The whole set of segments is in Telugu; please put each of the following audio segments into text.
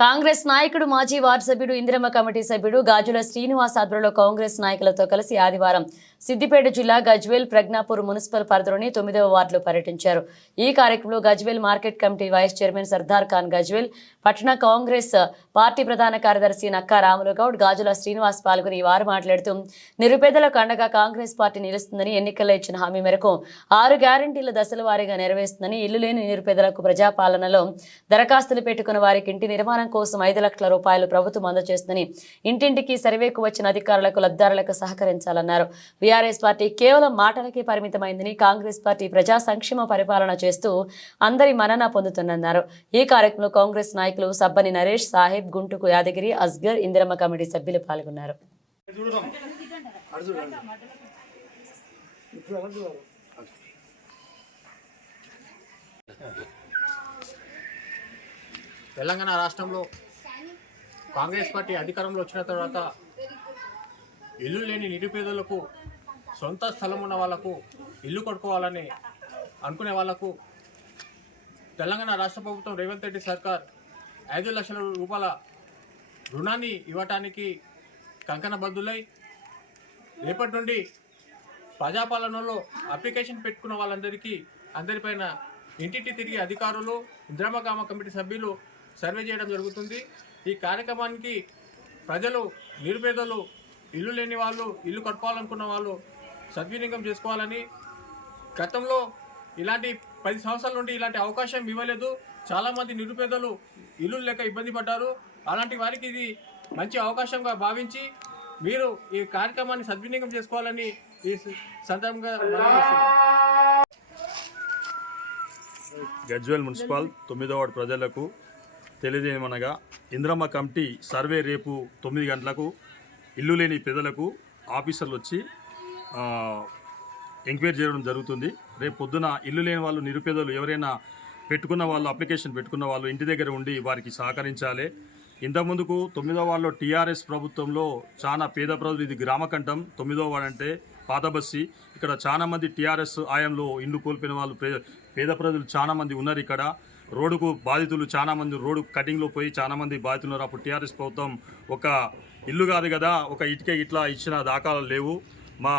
కాంగ్రెస్ నాయకుడు మాజీ వార్డు సభ్యుడు ఇందిరమ్మ కమిటీ సభ్యుడు గాజుల శ్రీనివాస్ ఆధ్వర్యంలో కాంగ్రెస్ నాయకులతో కలిసి ఆదివారం సిద్దిపేట జిల్లా గజ్వేల్ ప్రజ్ఞాపూర్ మున్సిపల్ పరిధిలోని 9వ వార్డులో పర్యటించారు. ఈ కార్యక్రమంలో Gajwel market committee vice chairman Sardar Khan, Gajwel పట్టణ కాంగ్రెస్ పార్టీ ప్రధాన కార్యదర్శి నక్కా రాములుగౌడ్, గాజుల శ్రీనివాస్ పాల్గొని వారు మాట్లాడుతూ నిరుపేదలకు అండగా కాంగ్రెస్ పార్టీ నిలుస్తుందని, ఎన్నికల్లో ఇచ్చిన హామీ మేరకు 6 గ్యారంటీల దశల వారీగా నెరవేరుస్తుందని, ఇల్లు లేని నిరుపేదలకు ప్రజాపాలనలో దరఖాస్తులు పెట్టుకున్న వారికి ఇంటి నిర్మాణం కోసం 5 లక్షల రూపాయలు ప్రభుత్వం అందజేస్తుందని, ఇంటింటికి సర్వేకు వచ్చిన అధికారులకు లబ్ధిదారులకు సహకరించాలన్నారు. బీఆర్ఎస్ పార్టీ కేవలం మాటలకే పరిమితమైందని, కాంగ్రెస్ పార్టీ ప్రజా సంక్షేమ పరిపాలన చేస్తూ అందరి మన్నన పొందుతుందన్నారు. ఈ కార్యక్రమంలో కాంగ్రెస్ నాయకులు సబ్బని నరేష్, సాహెబ్, గుంటుకు యాదగిరి, అస్గర్, ఇందిరమ్మ కమిటీ సభ్యులు పాల్గొన్నారు. తెలంగాణ రాష్ట్రంలో కాంగ్రెస్ పార్టీ అధికారంలో వచ్చిన తర్వాత ఇల్లు లేని నిరుపేదలకు, సొంత స్థలం ఉన్న వాళ్లకు ఇల్లు కొట్టుకోవాలని అనుకునే వాళ్లకు తెలంగాణ రాష్ట్ర ప్రభుత్వం రేవంత్ రెడ్డి సర్కార్ 5 లక్షల రూపాయల రుణాన్ని ఇవ్వటానికి కంకణబద్ధులై రేపటి నుండి ప్రజాపాలనలో అప్లికేషన్ పెట్టుకున్న వాళ్ళందరికీ అందరిపైన ఇంటింటి తిరిగి అధికారులు, ఇందిరమ్మ గ్రామ కమిటీ సభ్యులు సర్వే చేయడం జరుగుతుంది. ఈ కార్యక్రమానికి ప్రజలు, నిరుపేదలు, ఇల్లు లేని వాళ్ళు, ఇల్లు కట్టుకోవాలనుకున్న వాళ్ళు సద్వినియోగం చేసుకోవాలని, గతంలో ఇలాంటి 10 సంవత్సరాల నుండి ఇలాంటి అవకాశం ఇవ్వలేదు. చాలామంది నిరుపేదలు ఇల్లు లేక ఇబ్బంది పడ్డారు. అలాంటి వారికి ఇది మంచి అవకాశంగా భావించి మీరు ఈ కార్యక్రమాన్ని సద్వినియోగం చేసుకోవాలని ఈ సందర్భంగా గజ్వేల్ మున్సిపల్ 9వ వార్డు ప్రజలకు తెలియజేయమనగా, ఇందిరమ్మ కమిటీ సర్వే రేపు 9 గంటలకు ఇల్లు లేని పేదలకు ఆఫీసర్లు వచ్చి ఎంక్వైరీ చేయడం జరుగుతుంది. రేపు పొద్దున ఇల్లు లేని వాళ్ళు, నిరుపేదలు ఎవరైనా పెట్టుకున్న వాళ్ళు, అప్లికేషన్ పెట్టుకున్న వాళ్ళు ఇంటి దగ్గర ఉండి వారికి సహకరించాలి. ఇంతకుముందుకు 9వ వార్డులో టీఆర్ఎస్ ప్రభుత్వంలో చాలా పేద ప్రజలు, ఇది గ్రామకంఠం 9వ వార్డు అంటే పాత బస్సి, ఇక్కడ చాలామంది టీఆర్ఎస్ ఆయంలో ఇల్లు కోల్పోయిన వాళ్ళు, పేద ప్రజలు చాలామంది ఉన్నారు. ఇక్కడ రోడ్డుకు బాధితులు చాలామంది, రోడ్డు కటింగ్లో పోయి చాలామంది బాధితులు ఉన్నారు. అప్పుడు టీఆర్ఎస్ ప్రభుత్వం ఒక ఇల్లు కాదు కదా, ఒక ఇటుక ఇట్లా ఇచ్చిన దాఖలాలు లేవు. మా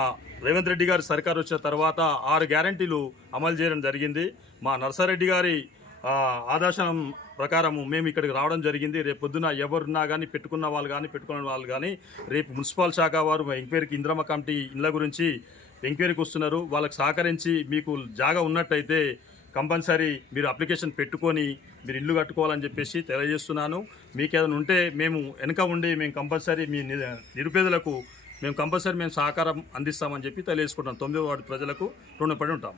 రేవంత్ రెడ్డి గారి సర్కారు వచ్చిన తర్వాత 6 గ్యారంటీలు అమలు చేయడం జరిగింది. మా నర్సారెడ్డి గారి ఆదేశం ప్రకారము మేము ఇక్కడికి రావడం జరిగింది. రేపు పొద్దున ఎవరున్నా కానీ, పెట్టుకున్న వాళ్ళు కానీ రేపు మున్సిపల్ శాఖ వారు ఎంక్వైరీకి, ఇందిరమ్మ కమిటీ ఇళ్ళ గురించి ఎంక్వైరీకి వస్తున్నారు. వాళ్ళకి సహకరించి మీకు జాగా ఉన్నట్టయితే కంపల్సరీ మీరు అప్లికేషన్ పెట్టుకొని మీరు ఇల్లు కట్టుకోవాలని చెప్పేసి తెలియజేస్తున్నాను. మీకు ఏదైనా ఉంటే మేము వెనక ఉండి మేము కంపల్సరీ మీ నిరుపేదలకు మేము సహకారం అందిస్తామని చెప్పి తెలియజేసుకుంటాం. 9వ వార్డు ప్రజలకు రుణపడి ఉంటాం.